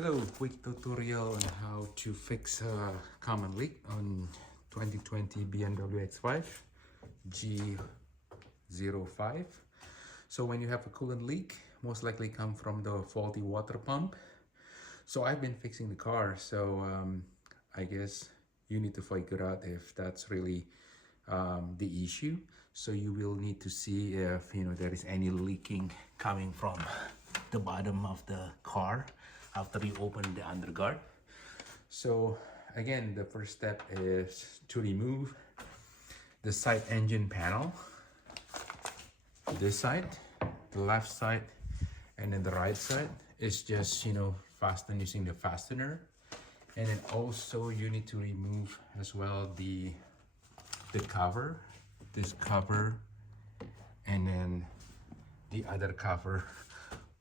Hello, quick tutorial on how to fix a common leak on 2020 BMW X5 G05. So when you have a coolant leak, most likely come from the faulty water pump. So I've been fixing the car, so I guess you need to figure out if that's really the issue. So you will need to see if there is any leaking coming from the bottom of the car after you open the underguard. So again, the first step is to remove the side engine panel. This side, the left side, and then the right side is just fastened using the fastener. And then also you need to remove as well the cover, this cover, and then the other cover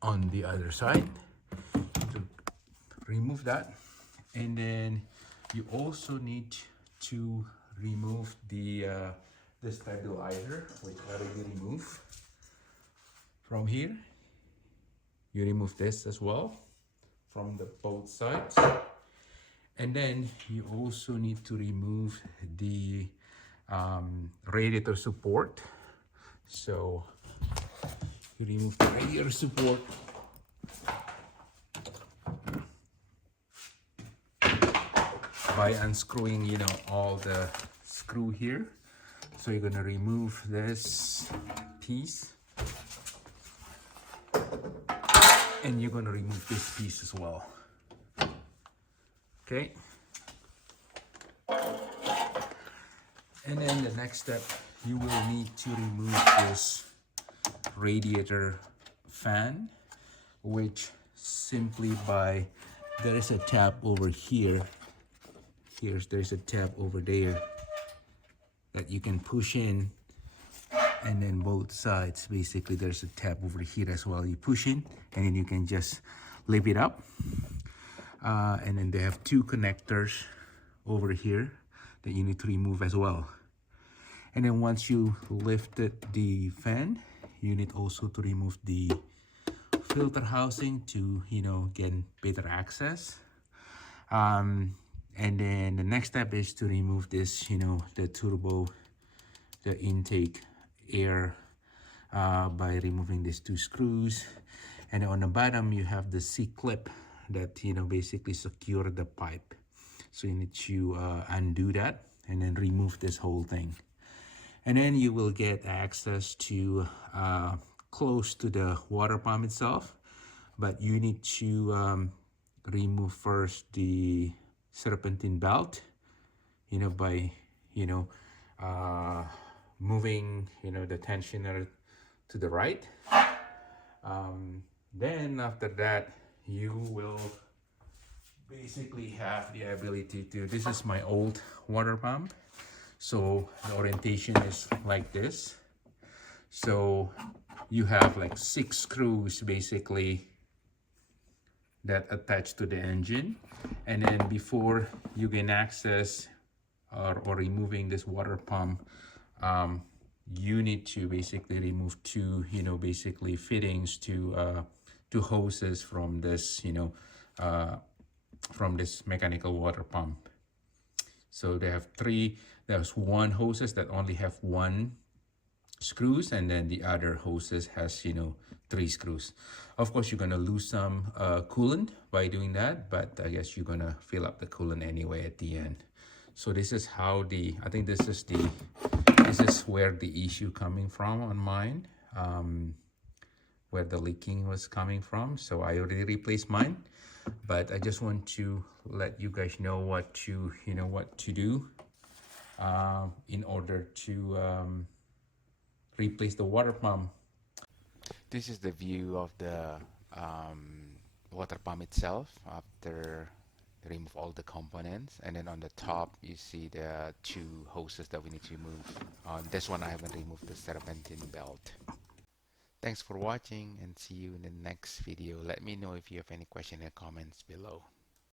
on the other side. To remove that, and then you also need to remove the stabilizer, which I already removed. From here, you remove this as well from the both sides, and then you also need to remove the radiator support. So you remove the radiator support by unscrewing all the screw here. So you're gonna remove this piece, and you're gonna remove this piece as well. Okay, and then the next step, you will need to remove this radiator fan, which simply there is a tab over here. There's a tab over there that you can push in, and then both sides, basically there's a tab over here as well. You push in, and then you can just lift it up, and then they have two connectors over here that you need to remove as well. And then once you lifted the fan, you need also to remove the filter housing to get better access. And then the next step is to remove this, the turbo, the intake air, by removing these two screws. And on the bottom, you have the C-clip that, basically secure the pipe. So you need to undo that and then remove this whole thing. And then you will get access to close to the water pump itself. But you need to remove first the serpentine belt, by moving the tensioner to the right. Then after that, you will basically have the ability to, this is my old water pump, so the orientation is like this. So you have like 6 screws basically that attach to the engine. And then before you gain access or removing this water pump, you need to basically remove two basically fittings to hoses from this from this mechanical water pump. So they have 3. There's one hoses that only have 1 screws, and then the other hoses has 3 screws. Of course, you're gonna lose some coolant by doing that, but I guess you're gonna fill up the coolant anyway at the end. So this is how I think this is where the issue coming from on mine, where the leaking was coming from. So I already replaced mine, but I just want to let you guys know what to do in order to replace the water pump. This is the view of the water pump itself after remove all the components, and then on the top you see the 2 hoses that we need to remove. On this one I haven't removed the serpentine belt. Thanks for watching, and see you in the next video. Let me know if you have any question or comments below.